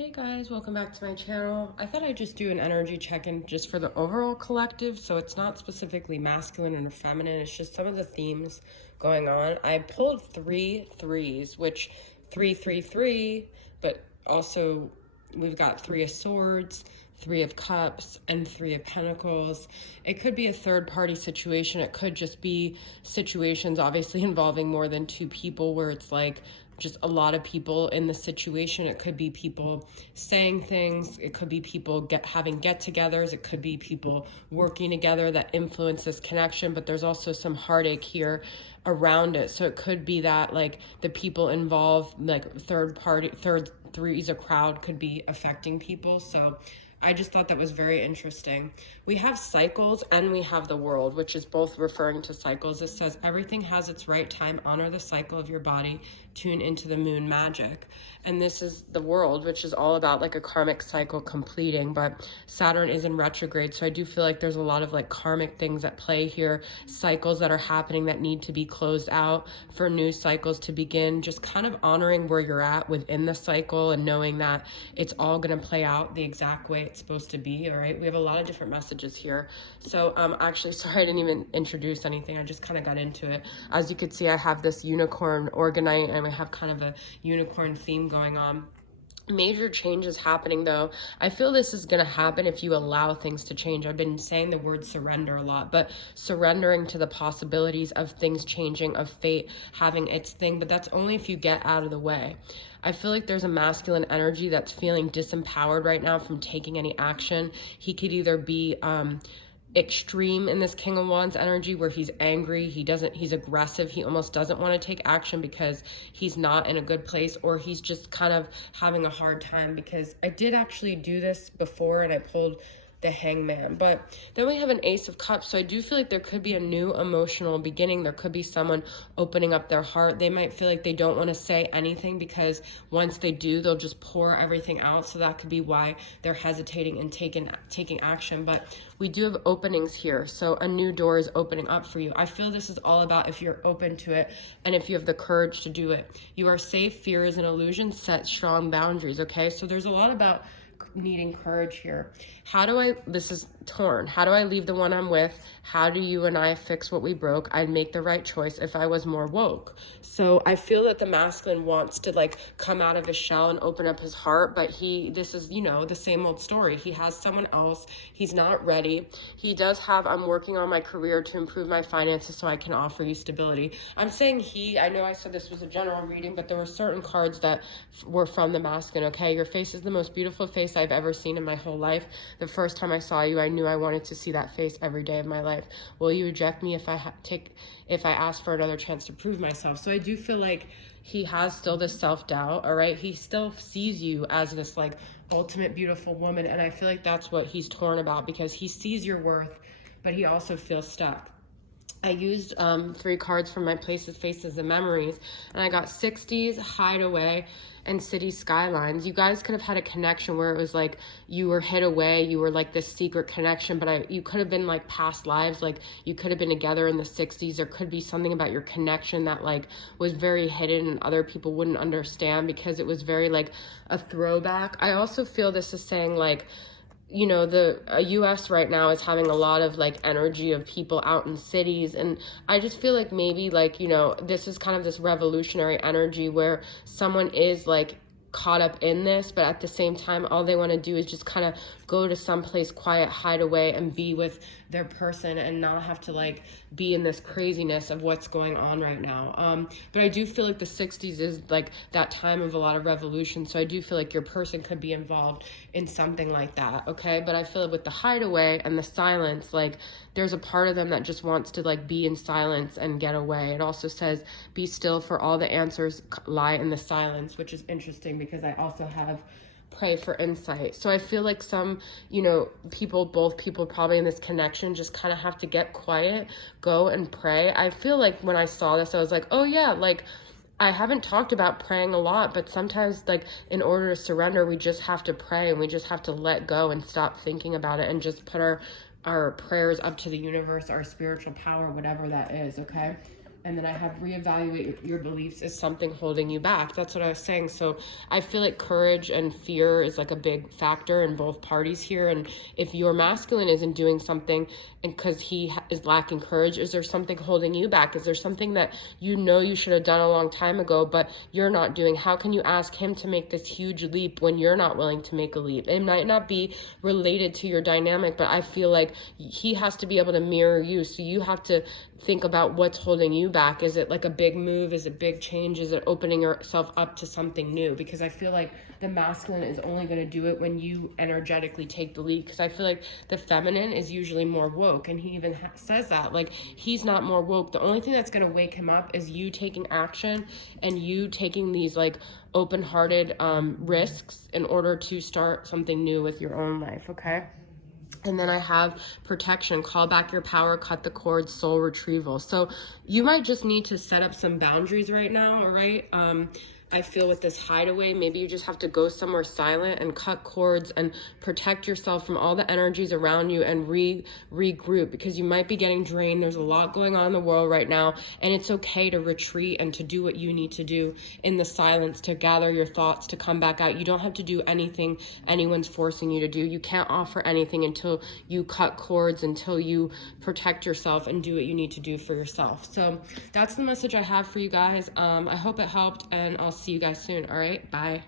Hey guys, welcome back to my channel. I thought I'd just do an energy check-in just for the overall collective, so it's not specifically masculine or feminine, it's just some of the themes going on. I pulled 3 threes, which 333, but also we've got 3 of swords, 3 of cups, and 3 of pentacles. It could be a third-party situation. It could just be situations obviously involving more than 2 people where it's like just a lot of people in the situation. It could be people saying things. It could be people having get-togethers. It could be people working together that influence this connection, but there's also some heartache here around it. So it could be that like the people involved, like third threes, a crowd could be affecting people. So I just thought that was very interesting. We have cycles and we have the world, which is both referring to cycles. It says everything has its right time. Honor the cycle of your body. Tune into the moon magic. And this is the world, which is all about like a karmic cycle completing. But Saturn is in retrograde. So I do feel like there's a lot of like karmic things at play here. Cycles that are happening that need to be closed out for new cycles to begin. Just kind of honoring where you're at within the cycle and knowing that it's all going to play out the exact way it's supposed to be. All right, we have a lot of different messages here. So actually, sorry, I didn't even introduce anything. I just kind of got into it. As you can see, I have this unicorn organite and we have kind of a unicorn theme going on. Major changes happening though. I feel this is going to happen if you allow things to change. I've been saying the word surrender a lot, but surrendering to the possibilities of things changing, of fate having its thing, but that's only if you get out of the way. I feel like there's a masculine energy that's feeling disempowered right now from taking any action. He could either be extreme in this King of Wands energy where he's angry, he's aggressive, he almost doesn't want to take action because he's not in a good place, or he's just kind of having a hard time. Because I did actually do this before and I pulled the Hangman, but then we have an Ace of Cups. So I do feel like there could be a new emotional beginning. There could be someone opening up their heart. They might feel like they don't want to say anything because once they do, they'll just pour everything out. So that could be why they're hesitating and taking action. But we do have openings here. So a new door is opening up for you. I feel this is all about if you're open to it and if you have the courage to do it. You are safe. Fear is an illusion. Set strong boundaries. Okay. So there's a lot about needing courage here. This is torn. How do I leave the one I'm with? How do you and I fix what we broke? I'd make the right choice if I was more woke. So I feel that the masculine wants to like come out of his shell and open up his heart, but this is, you know, the same old story. He has someone else. He's not ready. He does have, I'm working on my career to improve my finances so I can offer you stability. I'm saying I know I said this was a general reading, but there were certain cards that were from the masculine. Okay. Your face is the most beautiful face I've ever seen in my whole life. The first time I saw you, I knew I wanted to see that face every day of my life. Will you reject me if I ask for another chance to prove myself? So I do feel like he has still this self-doubt. All right. He still sees you as this like ultimate beautiful woman. And I feel like that's what he's torn about, because he sees your worth, but he also feels stuck. I used 3 cards from my places, faces, and memories, and I got 60s, hideaway, and city skylines. You guys could have had a connection where it was like you were hid away, you were like this secret connection, but you could have been like past lives, like you could have been together in the 60s. There could be something about your connection that like was very hidden and other people wouldn't understand because it was very like a throwback. I also feel this is saying like, you know, the US right now is having a lot of like energy of people out in cities, and I just feel like maybe like, you know, this is kind of this revolutionary energy where someone is like caught up in this, but at the same time all they want to do is just kind of go to someplace quiet, hide away, and be with their person and not have to like be in this craziness of what's going on right now. But I do feel like the 60s is like that time of a lot of revolution, so I do feel like your person could be involved in something like that. Okay, but I feel like with the hideaway and the silence, like there's a part of them that just wants to like be in silence and get away. It also says be still, for all the answers lie in the silence, which is interesting because I also have pray for insight. So I feel like some, you know, both people probably in this connection just kind of have to get quiet, go and pray. I feel like when I saw this, I was like, oh yeah, like I haven't talked about praying a lot, but sometimes like in order to surrender, we just have to pray and we just have to let go and stop thinking about it and just put our prayers up to the universe, our spiritual power, whatever that is. Okay. And then I have reevaluate your beliefs is something holding you back. That's what I was saying. So I feel like courage and fear is like a big factor in both parties here. And if your masculine isn't doing something and because he is lacking courage, is there something holding you back? Is there something that you know you should have done a long time ago, but you're not doing? How can you ask him to make this huge leap when you're not willing to make a leap? It might not be related to your dynamic, but I feel like he has to be able to mirror you. So you have to think about what's holding you back. Is it like a big move? Is it big change? Is it opening yourself up to something new? Because I feel like the masculine is only going to do it when you energetically take the lead. Because I feel like the feminine is usually more woke, and he even says that, like, he's not more woke. The only thing that's going to wake him up is you taking action and you taking these like open-hearted risks in order to start something new with your own life. Okay. And then I have protection, call back your power, cut the cords, soul retrieval. So you might just need to set up some boundaries right now, all right? I feel with this hideaway, maybe you just have to go somewhere silent and cut cords and protect yourself from all the energies around you and regroup, because you might be getting drained. There's a lot going on in the world right now, and it's okay to retreat and to do what you need to do in the silence, to gather your thoughts, to come back out. You don't have to do anything anyone's forcing you to do. You can't offer anything until you cut cords, until you protect yourself and do what you need to do for yourself. So that's the message I have for you guys. I hope it helped, and I'll see you guys soon. All right, bye.